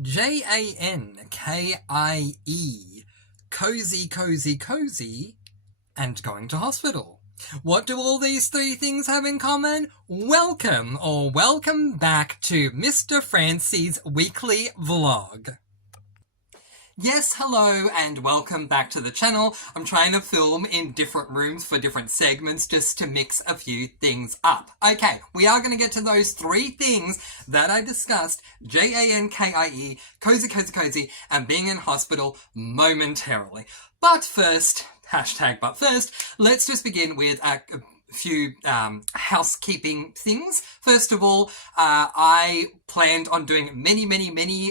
Jankie. Cozy, cozy, cozy, and going to hospital. What do all these three things have in common? Welcome back to Mr. Francy's weekly vlog. Yes, hello, and welcome back to the channel. I'm trying to film in different rooms for different segments just to mix a few things up. Okay, we are going to get to those three things that I discussed, Jankie, cozy, cozy, cozy, and being in hospital momentarily. But first, let's just begin with a few housekeeping things. First of all, I planned on doing many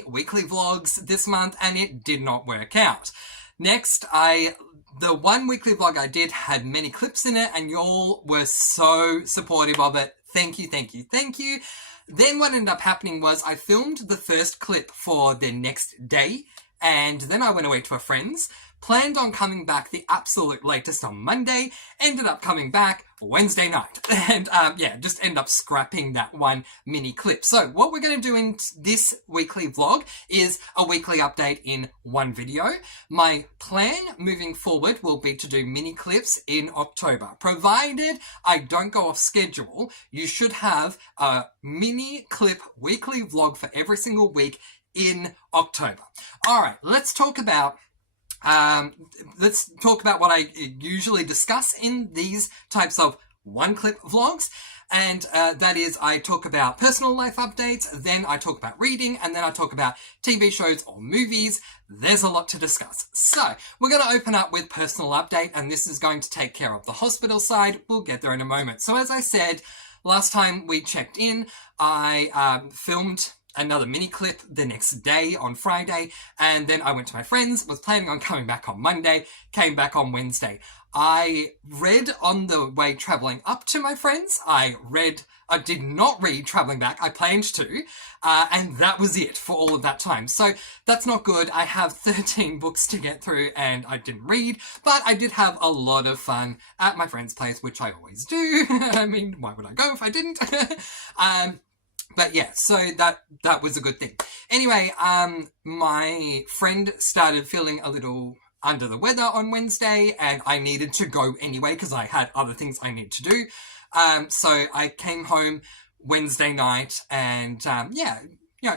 weekly vlogs this month, and it did not work out. Next, the one weekly vlog I did had many clips in it, and y'all were so supportive of it. Thank you. Then what ended up happening was I filmed the first clip for the next day, and then I went away to a friend's. Planned on coming back the absolute latest on Monday, ended up coming back Wednesday night. And just ended up scrapping that one mini clip. So what we're going to do in this weekly vlog is a weekly update in one video. My plan moving forward will be to do mini clips in October. Provided I don't go off schedule, you should have a mini clip weekly vlog for every single week in October. All right, let's talk about what I usually discuss in these types of one-clip vlogs, and that is I talk about personal life updates, then I talk about reading, and then I talk about TV shows or movies. There's a lot to discuss. So, we're going to open up with personal update, and this is going to take care of the hospital side. We'll get there in a moment. So, as I said, last time we checked in, I filmed another mini clip the next day on Friday, and then I went to my friends, was planning on coming back on Monday, came back on Wednesday. I read on the way traveling up to my friends. I did not read traveling back. I planned to, and that was it for all of that time. So that's not good. I have 13 books to get through, and I didn't read, but I did have a lot of fun at my friend's place, which I always do. I mean, why would I go if I didn't? But yeah, so that was a good thing. Anyway, my friend started feeling a little under the weather on Wednesday, and I needed to go anyway because I had other things I needed to do. So I came home Wednesday night, and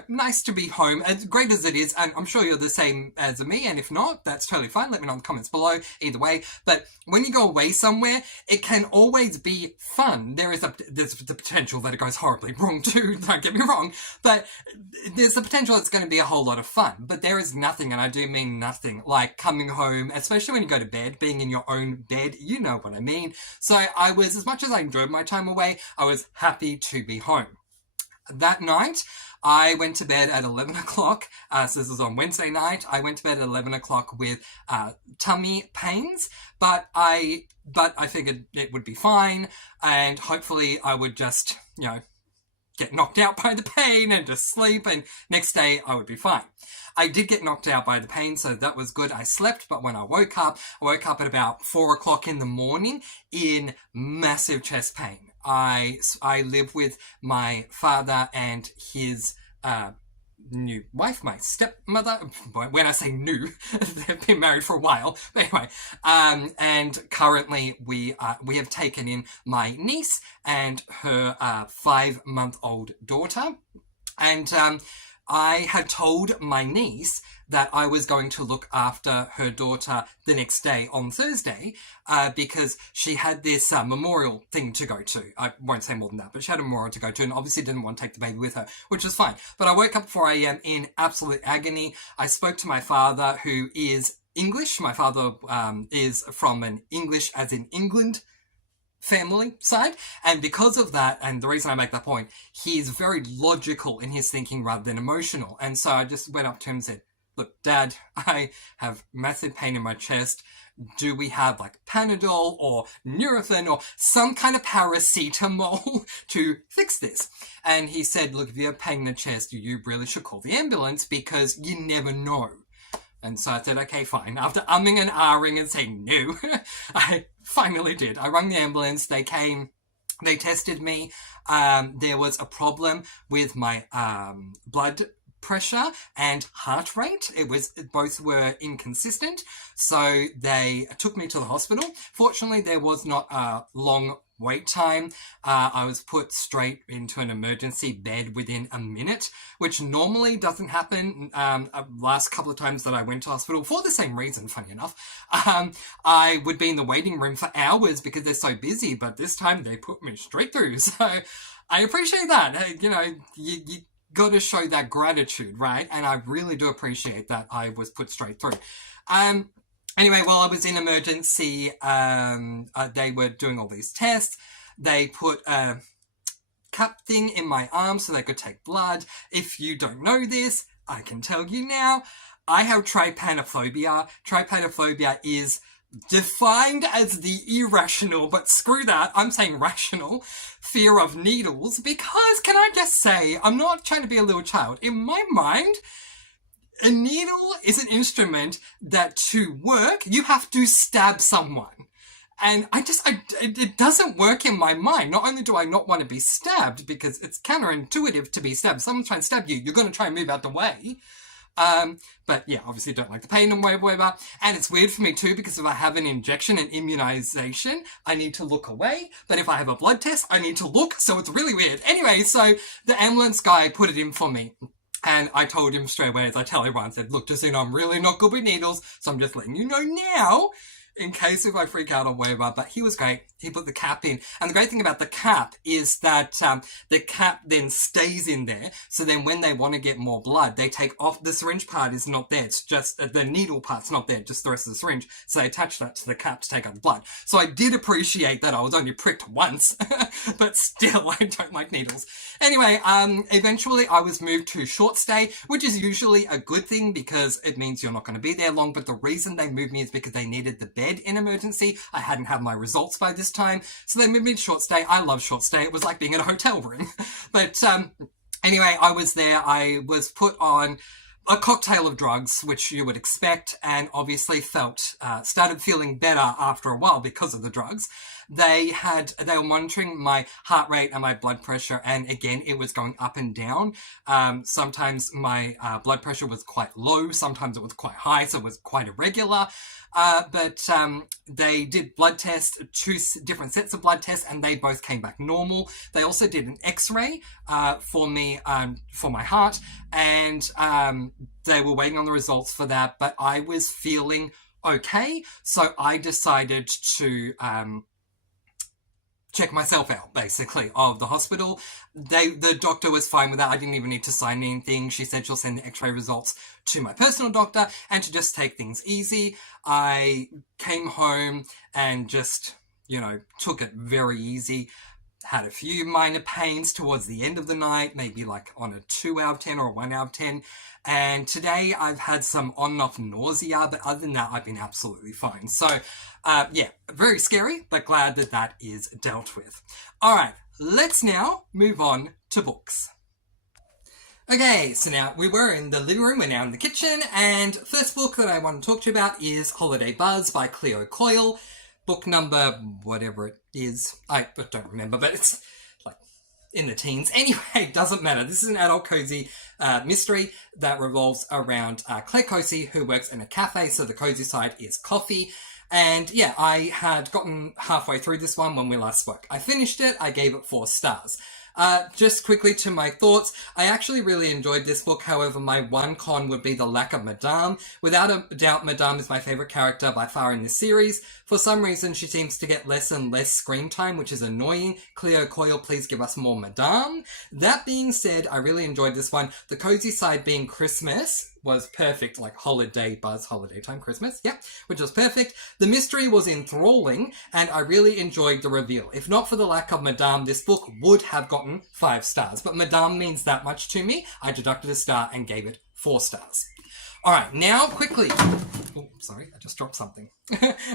nice to be home, as great as it is, and I'm sure you're the same as me, and if not, that's totally fine. Let me know in the comments below, either way. But when you go away somewhere, it can always be fun. There's the potential that it goes horribly wrong too, don't get me wrong, but there's the potential it's going to be a whole lot of fun. But there is nothing, and I do mean nothing, like coming home, especially when you go to bed, being in your own bed, you know what I mean. So I was, as much as I enjoyed my time away, I was happy to be home. That night, I went to bed at 11 o'clock, so this was on Wednesday night. I went to bed at 11 o'clock with tummy pains, but I figured it would be fine, and hopefully I would just, get knocked out by the pain and just sleep, and next day I would be fine. I did get knocked out by the pain, so that was good. I slept, but when I woke up at about 4 o'clock in the morning in massive chest pain. I live with my father and his new wife, my stepmother. When I say new, they've been married for a while. But anyway, and currently we have taken in my niece and her 5-month-old daughter, and I had told my niece that I was going to look after her daughter the next day on Thursday, because she had this memorial thing to go to. I won't say more than that, but she had a memorial to go to, and obviously didn't want to take the baby with her, which was fine. But I woke up at 4 a.m. in absolute agony. I spoke to my father, who is English. My father is from an English, as in England, family side, and because of that, and the reason I make that point, he's very logical in his thinking rather than emotional. And so I just went up to him and said, "Look, Dad, I have massive pain in my chest. Do we have like Panadol or Nurofen or some kind of paracetamol to fix this?" And he said, "Look, if you have pain in the chest, you really should call the ambulance because you never know." And so I said, okay, fine. After umming and ahhing and saying no, I finally did. I rang the ambulance. They came. They tested me. There was a problem with my blood pressure and heart rate. Both were inconsistent, so they took me to the hospital. Fortunately, there was not a long wait time. I was put straight into an emergency bed within a minute, which normally doesn't happen. Last couple of times that I went to hospital, for the same reason, funny enough, I would be in the waiting room for hours because they're so busy, but this time they put me straight through. So I appreciate that. You know, you got to show that gratitude, right? And I really do appreciate that I was put straight through. Anyway, while I was in emergency, they were doing all these tests. They put a cup thing in my arm so they could take blood. If you don't know this, I can tell you now. I have trypanophobia. Trypanophobia is defined as the irrational, but screw that, I'm saying rational, fear of needles, because, can I just say, I'm not trying to be a little child. In my mind, a needle is an instrument that to work, you have to stab someone. And it doesn't work in my mind. Not only do I not want to be stabbed, because it's counterintuitive to be stabbed. If someone's trying to stab you, you're going to try and move out the way. But yeah, obviously don't like the pain and whatever. And it's weird for me too, because if I have an injection and immunization, I need to look away. But if I have a blood test, I need to look. So it's really weird. Anyway, so the ambulance guy put it in for me. And I told him straight away, as I tell everyone, I said, look, just so you know, I'm really not good with needles. So I'm just letting you know now, in case if I freak out or whatever. But he was great. He put the cap in. And the great thing about the cap is that the cap then stays in there. So then when they want to get more blood, they take off. The syringe part is not there. It's just the needle part's not there, just the rest of the syringe. So they attach that to the cap to take out the blood. So I did appreciate that I was only pricked once, but still I don't like needles. Anyway, eventually I was moved to short stay, which is usually a good thing because it means you're not going to be there long. But the reason they moved me is because they needed the bed in emergency. I hadn't had my results by this time, so they moved me to short stay. I love short stay. It was like being in a hotel room. But anyway, I was there. I was put on a cocktail of drugs, which you would expect, and obviously started feeling better after a while because of the drugs. They were monitoring my heart rate and my blood pressure, and again, it was going up and down. Sometimes my blood pressure was quite low, sometimes it was quite high, so it was quite irregular. But they did blood tests, 2 different sets of blood tests, and they both came back normal. They also did an X-ray for me, for my heart, and they were waiting on the results for that, but I was feeling okay, so I decided to check myself out, basically, of the hospital. The doctor was fine with that. I didn't even need to sign anything. She said she'll send the X-ray results to my personal doctor and to just take things easy. I came home and just, took it very easy. Had a few minor pains towards the end of the night, maybe like on a 2 out of 10 or a 1 out of 10. And today I've had some on and off nausea, but other than that, I've been absolutely fine. So, yeah, very scary, but glad that that is dealt with. All right, let's now move on to books. Okay, so now we were in the living room, we're now in the kitchen, and first book that I want to talk to you about is Holiday Buzz by Cleo Coyle. Book number, whatever it is, I don't remember, but it's like in the teens. Anyway, doesn't matter. This is an adult cozy mystery that revolves around Claire Cozy, who works in a cafe, so the cozy side is coffee. And yeah, I had gotten halfway through this one when we last spoke. I finished it, I gave it 4 stars. Just quickly to my thoughts, I actually really enjoyed this book. However, my one con would be the lack of Madame. Without a doubt, Madame is my favourite character by far in this series. For some reason, she seems to get less and less screen time, which is annoying. Cleo Coyle, please give us more Madame. That being said, I really enjoyed this one. The cozy side being Christmas was perfect, like Holiday Buzz, holiday time, Christmas, yep, which was perfect. The mystery was enthralling, and I really enjoyed the reveal. If not for the lack of Madame, this book would have gotten 5 stars, but Madame means that much to me. I deducted a star and gave it 4 stars. All right, now quickly. Oh, sorry, I just dropped something.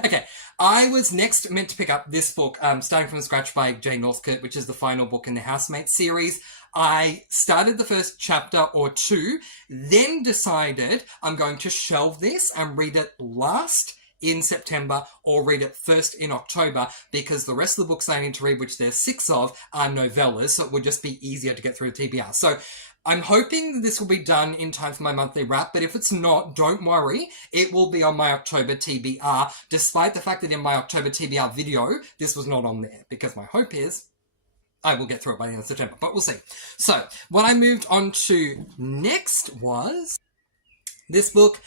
Okay, I was next meant to pick up this book, Starting from Scratch by Jane Northcote, which is the final book in the Housemates series. I started the first chapter or 2, then decided I'm going to shelve this and read it last in September or read it first in October, because the rest of the books I need to read, which there's 6 of, are novellas, so it would just be easier to get through the TBR. So I'm hoping that this will be done in time for my monthly wrap, but if it's not, don't worry. It will be on my October TBR, despite the fact that in my October TBR video, this was not on there, because my hope is I will get through it by the end of September, but we'll see. So, what I moved on to next was this book,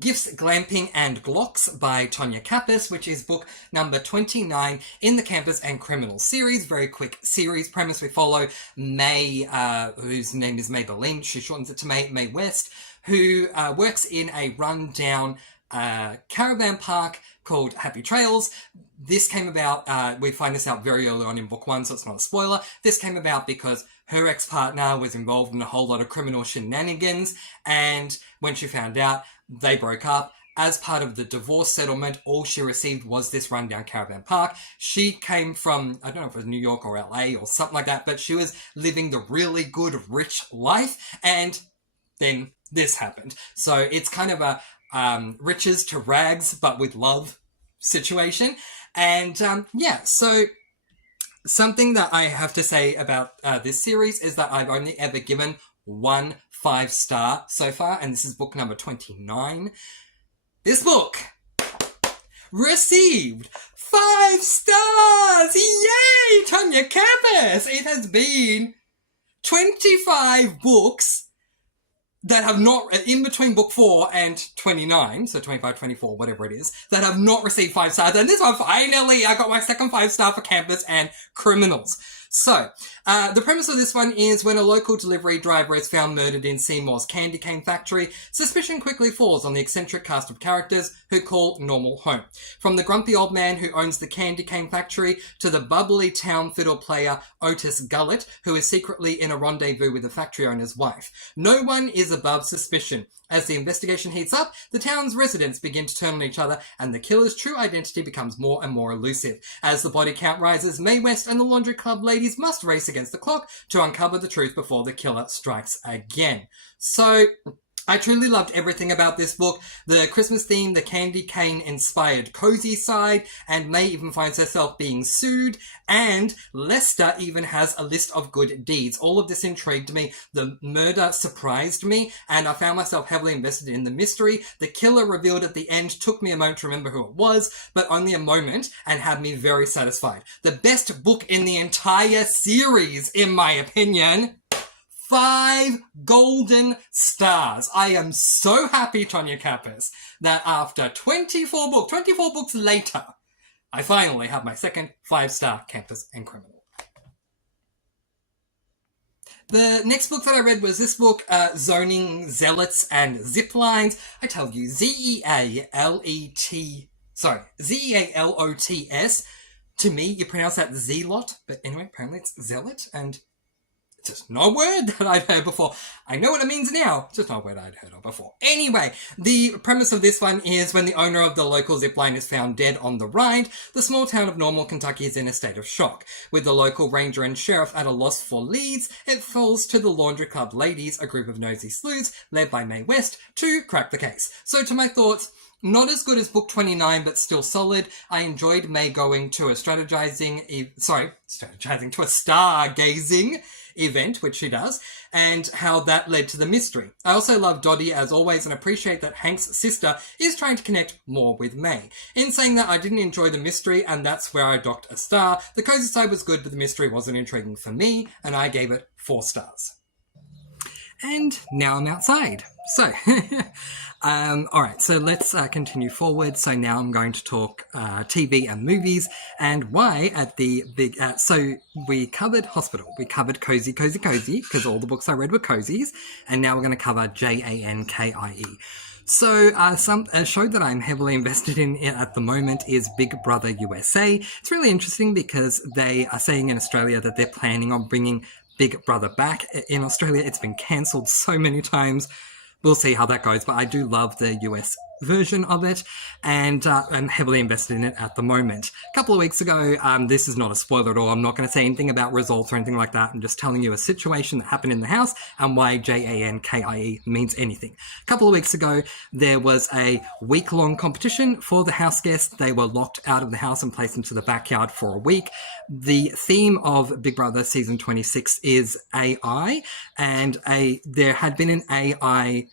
Gifts, Glamping and Glocks by Tonya Kappas, which is book number 29 in the Campers and Criminals series. Very quick series premise. We follow May, whose name is Maybelline. She shortens it to May West, who works in a rundown caravan park called Happy Trails. This came about, we find this out very early on in book 1, so it's not a spoiler. This came about because her ex-partner was involved in a whole lot of criminal shenanigans, and when she found out, they broke up. As part of the divorce settlement, all she received was this rundown caravan park. She came from, I don't know if it was New York or LA or something like that, but she was living the really good, rich life, and then this happened. So it's kind of a riches to rags, but with love situation. And yeah, so something that I have to say about this series is that I've only ever given 1 5-star so far, and this is book number 29. This book received 5 stars! Yay! Tonya Kappas! It has been 25 books that have not, in between book 4 and 29, so 25, 24, whatever it is, that have not received 5 stars. And this one, finally, I got my second 5-star for Campers and Criminals. So, the premise of this one is when a local delivery driver is found murdered in Seymour's candy cane factory, suspicion quickly falls on the eccentric cast of characters who call normal home. From the grumpy old man who owns the candy cane factory to the bubbly town fiddle player Otis Gullett, who is secretly in a rendezvous with the factory owner's wife. No one is above suspicion. As the investigation heats up, the town's residents begin to turn on each other, and the killer's true identity becomes more and more elusive. As the body count rises, Mae West and the Laundry Club ladies must race against the clock to uncover the truth before the killer strikes again. So, I truly loved everything about this book. The Christmas theme, the candy cane inspired cozy side, and May even finds herself being sued, and Lester even has a list of good deeds. All of this intrigued me. The murder surprised me, and I found myself heavily invested in the mystery. The killer revealed at the end took me a moment to remember who it was, but only a moment, and had me very satisfied. The best book in the entire series, in my opinion. 5 golden stars. I am so happy, Tonya Kappas, that after 24 books later, I finally have my second 5-star Campers and Criminal. The next book that I read was this book, Zoning, Zealots and Ziplines. I tell you, Z-E-A-L-O-T-S. To me, you pronounce that Z-lot, but anyway, apparently it's Zealot, and just not a word that I've heard before. I know what it means now, just not a word I'd heard of before. Anyway, the premise of this one is when the owner of the local zipline is found dead on the ride, the small town of Normal, Kentucky is in a state of shock. With the local ranger and sheriff at a loss for leads, it falls to the Laundry Club ladies, a group of nosy sleuths led by Mae West, to crack the case. So to my thoughts, not as good as book 29, but still solid. I enjoyed May going to a stargazing event, which she does, and how that led to the mystery. I also love Dottie as always and appreciate that Hank's sister is trying to connect more with May. In saying that, I didn't enjoy the mystery, and that's where I docked a star. The cozy side was good, but the mystery wasn't intriguing for me, and I gave it 4 stars. And now I'm outside. So, alright, so let's continue forward. So now I'm going to talk TV and movies, and why at the big... so we covered Hospital, we covered Cozy, because all the books I read were cozies, and now we're going to cover Jankie. So, a show that I'm heavily invested in at the moment is Big Brother USA. It's really interesting because they are saying in Australia that they're planning on bringing Big Brother back. In Australia, it's been cancelled so many times. We'll see how that goes, but I do love the US version of it, and I'm heavily invested in it at the moment. A couple of weeks ago, this is not a spoiler at all, I'm not going to say anything about results or anything like that, I'm just telling you a situation that happened in the house and why JANKIE means anything. A couple of weeks ago, there was a week-long competition for the house guests. They were locked out of the house and placed into the backyard for a week. The theme of Big Brother Season 26 is AI, and there had been an AI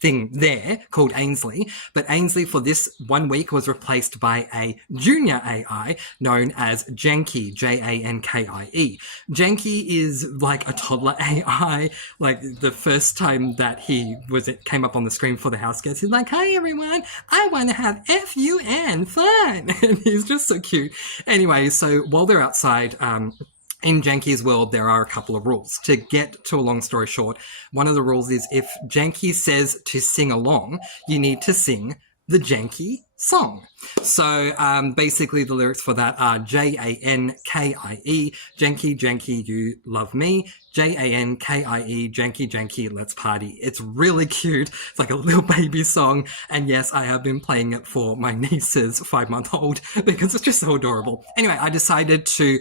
thing there called Ainsley, but Ainsley for this 1 week was replaced by a junior AI known as Jankie, Jankie. Jankie is like a toddler AI. Like the first time that it came up on the screen for the house guests, he's like, "Hi everyone, I want to have FUN fun," and he's just so cute. Anyway, so while they're outside, in Jankie's world, there are a couple of rules. To get to a long story short, one of the rules is if Jankie says to sing along, you need to sing the Jankie song. So basically the lyrics for that are JANKIE, Jankie, Jankie, you love me, JANKIE, Jankie, Jankie, let's party. It's really cute. It's like a little baby song. And yes, I have been playing it for my niece's 5-month-old because it's just so adorable. Anyway, I decided to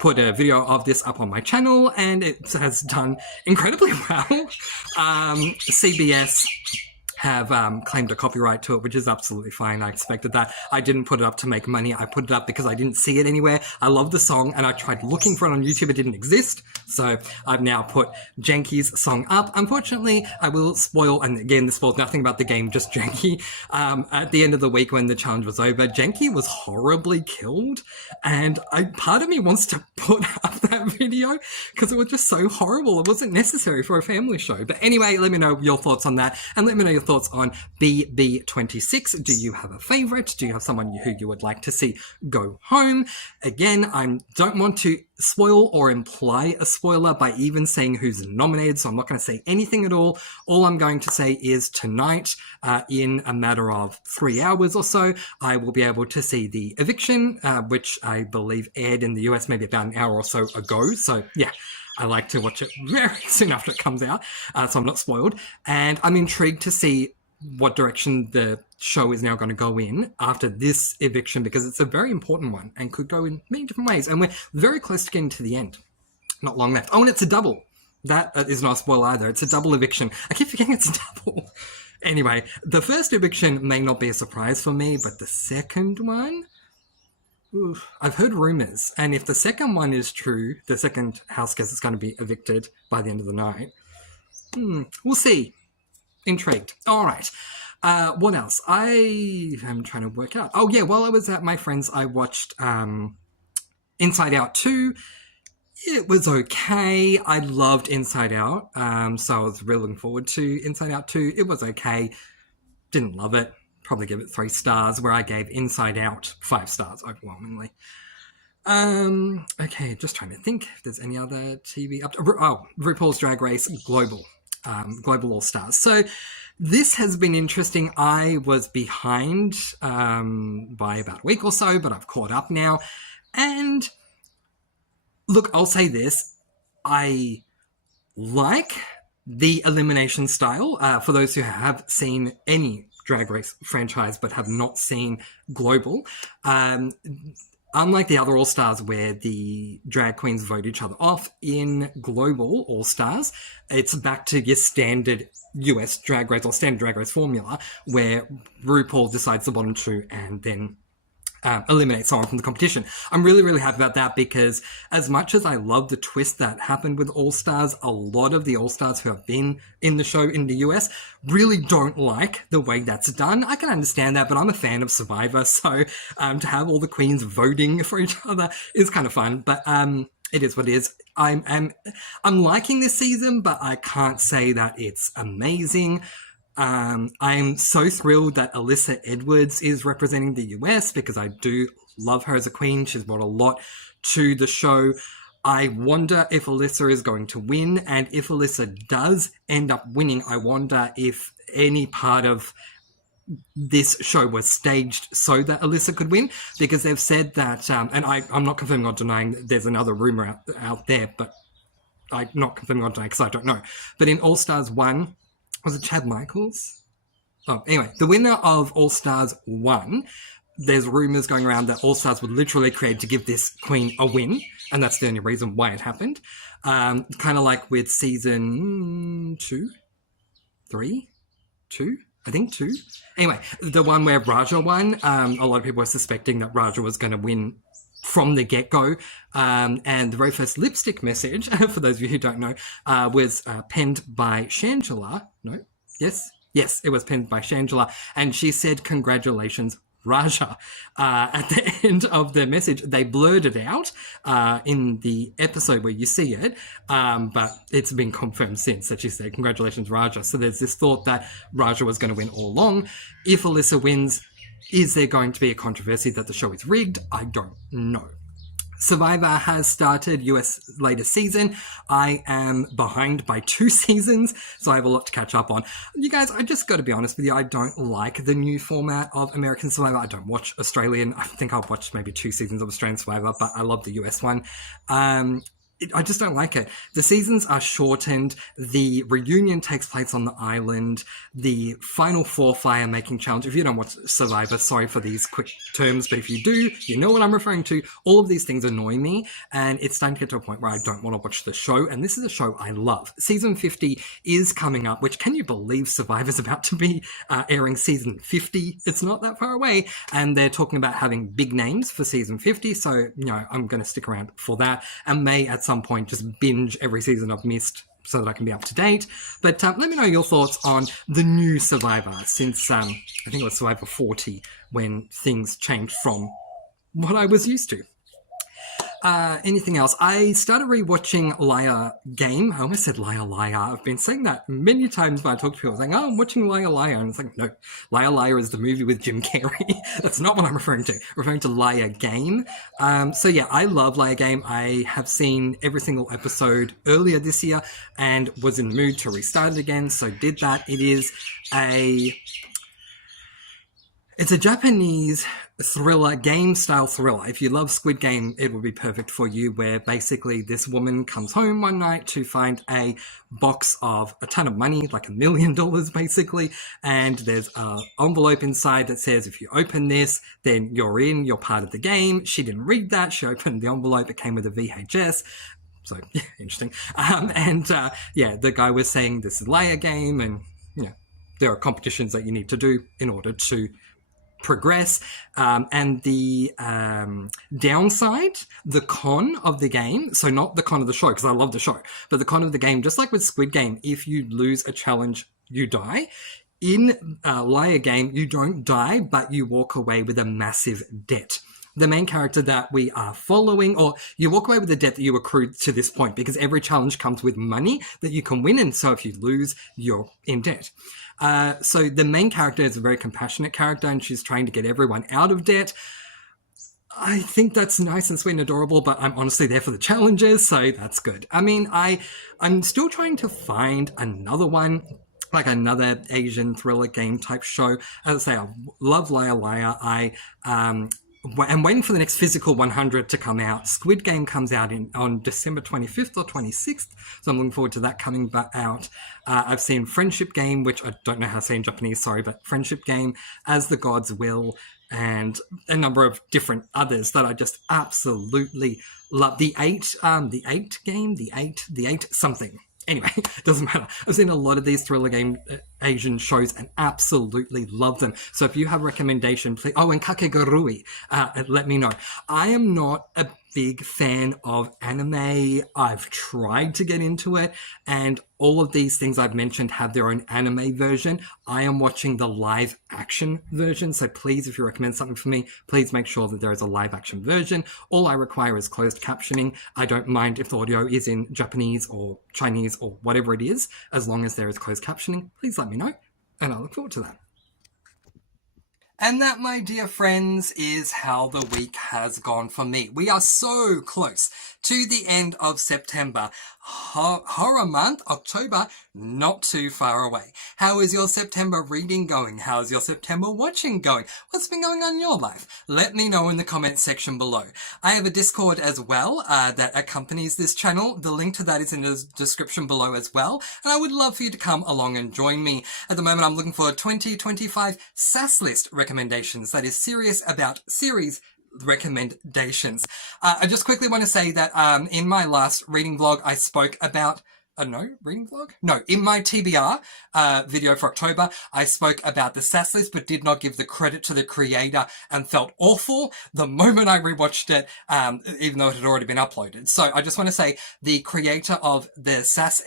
put a video of this up on my channel, and it has done incredibly well. CBS have claimed a copyright to it, which is absolutely fine. I expected that. I didn't put it up to make money. I put it up because I didn't see it anywhere. I love the song, and I tried looking for it on YouTube. It didn't exist. So I've now put Jankie's song up. Unfortunately, I will spoil, and again, this spoils nothing about the game, just Jankie. At the end of the week when the challenge was over, Jankie was horribly killed, and part of me wants to put up that video because it was just so horrible. It wasn't necessary for a family show. But anyway, let me know your thoughts on that, and let me know your thoughts on BB26. Do you have a favourite? Do you have someone who you would like to see go home? Again, I don't want to spoil or imply a spoiler by even saying who's nominated, so I'm not going to say anything at all. All I'm going to say is tonight, in a matter of 3 hours or so, I will be able to see the eviction, which I believe aired in the US maybe about an hour or so ago. So yeah, I like to watch it very soon after it comes out, so I'm not spoiled. And I'm intrigued to see what direction the show is now going to go in after this eviction, because it's a very important one and could go in many different ways. And we're very close to getting to the end. Not long left. Oh, and it's a double. That is not a spoiler either. It's a double eviction. I keep forgetting it's a double. Anyway, the first eviction may not be a surprise for me, but the second one... Oof, I've heard rumours, and if the second one is true, the second house guest is going to be evicted by the end of the night. We'll see. Intrigued. All right. What else? I am trying to work out. Oh, yeah, while I was at my friend's, I watched Inside Out 2. It was okay. I loved Inside Out, so I was really looking forward to Inside Out 2. It was okay. Didn't love it. Probably give it 3 stars, where I gave Inside Out 5 stars overwhelmingly. Okay, just trying to think if there's any other TV up. Oh, RuPaul's Drag Race Global. Global All Stars. So this has been interesting. I was behind by about a week or so, but I've caught up now. And look, I'll say this. I like the elimination style. For those who have seen any Drag Race franchise but have not seen Global, unlike the other All-Stars where the drag queens vote each other off, in Global All-Stars, it's back to your standard US Drag Race or standard Drag Race formula where RuPaul decides the bottom 2 and then eliminate someone from the competition. I'm really, really happy about that, because as much as I love the twist that happened with All-Stars, a lot of the All-Stars who have been in the show in the US really don't like the way that's done. I can understand that, but I'm a fan of Survivor, so to have all the queens voting for each other is kind of fun, but it is what it is. I'm liking this season, but I can't say that it's amazing. I'm so thrilled that Alyssa Edwards is representing the US, because I do love her as a queen. She's brought a lot to the show. I wonder if Alyssa is going to win, and if Alyssa does end up winning, I wonder if any part of this show was staged so that Alyssa could win, because they've said that, and I'm not confirming or denying that there's another rumour out there, but I'm not confirming or denying because I don't know. But in All Stars 1, was it Chad Michaels? Anyway, the winner of All Stars 1, there's rumours going around that All Stars were literally created to give this queen a win, and that's the only reason why it happened. Kind of like with season 2, 3, 2, I think 2. Anyway, the one where Raja won, a lot of people were suspecting that Raja was going to win from the get-go. And the very first lipstick message, for those of you who don't know, was penned by Shangela. No? Yes? Yes, it was penned by Shangela. And she said, "Congratulations, Raja." At the end of the message, they blurred it out in the episode where you see it, but it's been confirmed since that she said, "Congratulations, Raja." So there's this thought that Raja was going to win all along. If Alyssa wins, is there going to be a controversy that the show is rigged? I don't know. Survivor has started US latest season. I am behind by 2 seasons, so I have a lot to catch up on. You guys, I just got to be honest with you, I don't like the new format of American Survivor. I don't watch Australian. I think I've watched maybe 2 seasons of Australian Survivor, but I love the US one. I just don't like it. The seasons are shortened. The reunion takes place on the island. The final 4 fire making challenge. If you don't watch Survivor, sorry for these quick terms, but if you do, you know what I'm referring to. All of these things annoy me, and it's starting to get to a point where I don't want to watch the show, and this is a show I love. Season 50 is coming up, which, can you believe Survivor's about to be airing season 50? It's not that far away, and they're talking about having big names for season 50, so, you know, I'm going to stick around for that, and may at some point just binge every season I've missed so that I can be up to date. But let me know your thoughts on the new Survivor since I think it was Survivor 40 when things changed from what I was used to. Anything else? I started rewatching Liar Game. I almost said Liar Liar. I've been saying that many times when I talk to people, saying, "Oh, I'm watching Liar Liar," and it's like, no, Liar Liar is the movie with Jim Carrey. That's not what I'm referring to. I'm referring to Liar Game. So yeah, I love Liar Game. I have seen every single episode earlier this year and was in the mood to restart it again, so did that. It's a Japanese thriller, game-style thriller. If you love Squid Game, it would be perfect for you, where basically this woman comes home one night to find a box of a ton of money, like $1 million basically, and there's an envelope inside that says, if you open this, then you're in, you're part of the game. She didn't read that. She opened the envelope. It came with a VHS. So, yeah, interesting. The guy was saying this is Liar Game, and, you know, there are competitions that you need to do in order to progress, and the downside, the con of the game, so not the con of the show, because I love the show, but the con of the game, just like with Squid Game, if you lose a challenge, you die. In Liar Game, you don't die, but you walk away with a massive debt. The main character that we are following, or you walk away with the debt that you accrued to this point, because every challenge comes with money that you can win, and so if you lose, you're in debt. So the main character is a very compassionate character, and she's trying to get everyone out of debt. I think that's nice and sweet and adorable, but I'm honestly there for the challenges, so that's good. I mean, I'm still trying to find another one, like another Asian thriller game type show. As I say, I love Liar Liar. I'm waiting for the next physical 100 to come out. Squid Game comes out on December 25th or 26th, so I'm looking forward to that coming out. I've seen Friendship Game, which I don't know how to say in Japanese, sorry, but Friendship Game, As the Gods Will, and a number of different others that I just absolutely love. The eight something. Anyway, doesn't matter. I've seen a lot of these thriller game Asian shows and absolutely love them. So if you have a recommendation, please. Oh, and Kakegurui, let me know. I am not a big fan of anime. I've tried to get into it, and all of these things I've mentioned have their own anime version. I am watching the live action version, so please, if you recommend something for me, please make sure that there is a live action version. All I require is closed captioning. I don't mind if the audio is in Japanese or Chinese or whatever it is, as long as there is closed captioning. Please let me know, and I look forward to that. And that, my dear friends, is how the week has gone for me. We are so close to the end of September. Horror month, October, not too far away. How is your September reading going? How's your September watching going? What's been going on in your life? Let me know in the comments section below. I have a Discord as well that accompanies this channel. The link to that is in the description below as well. And I would love for you to come along and join me. At the moment, I'm looking for 2025 SAS list recommendations. That is serious about series recommendations. I just quickly want to say that in my last reading vlog, I spoke about reading vlog? No, in my TBR video for October, I spoke about the SAS list, but did not give the credit to the creator and felt awful the moment I rewatched it, even though it had already been uploaded. So I just want to say the creator of the SAS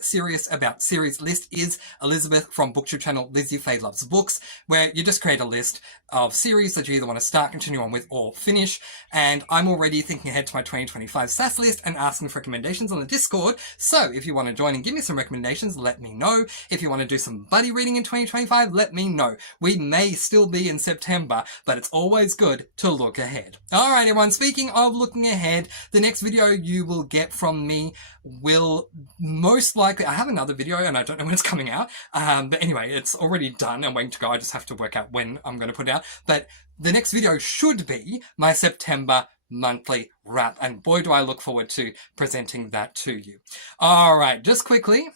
Serious About Series list is Elizabeth from BookTube channel Lizzie Faye Loves Books, where you just create a list of series that you either want to start, continue on with, or finish. And I'm already thinking ahead to my 2025 SAS list and asking for recommendations on the Discord. So if you want to join and give me some recommendations, let me know. If you want to do some buddy reading in 2025, let me know. We may still be in September, but it's always good to look ahead. All right, everyone, speaking of looking ahead, the next video you will get from me will most likely, I have another video and I don't know when it's coming out, but anyway, it's already done and waiting to go. I just have to work out when I'm going to put it out. But the next video should be my September monthly wrap, and boy do I look forward to presenting that to you. All right, just quickly,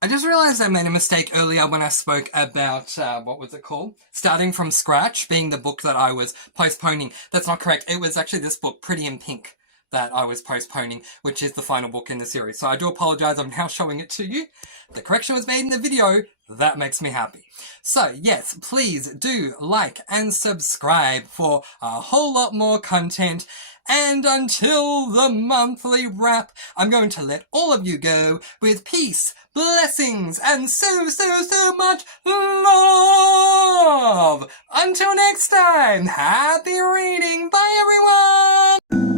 I just realized I made a mistake earlier when I spoke about, what was it called? Starting from Scratch being the book that I was postponing. That's not correct. It was actually this book, Pretty in Pink, that I was postponing, which is the final book in the series. So I do apologize. I'm now showing it to you. The correction was made in the video. That makes me happy. So yes, please do like and subscribe for a whole lot more content. And until the monthly wrap, I'm going to let all of you go with peace, blessings, and so much love. Until next time, happy reading. Bye, everyone.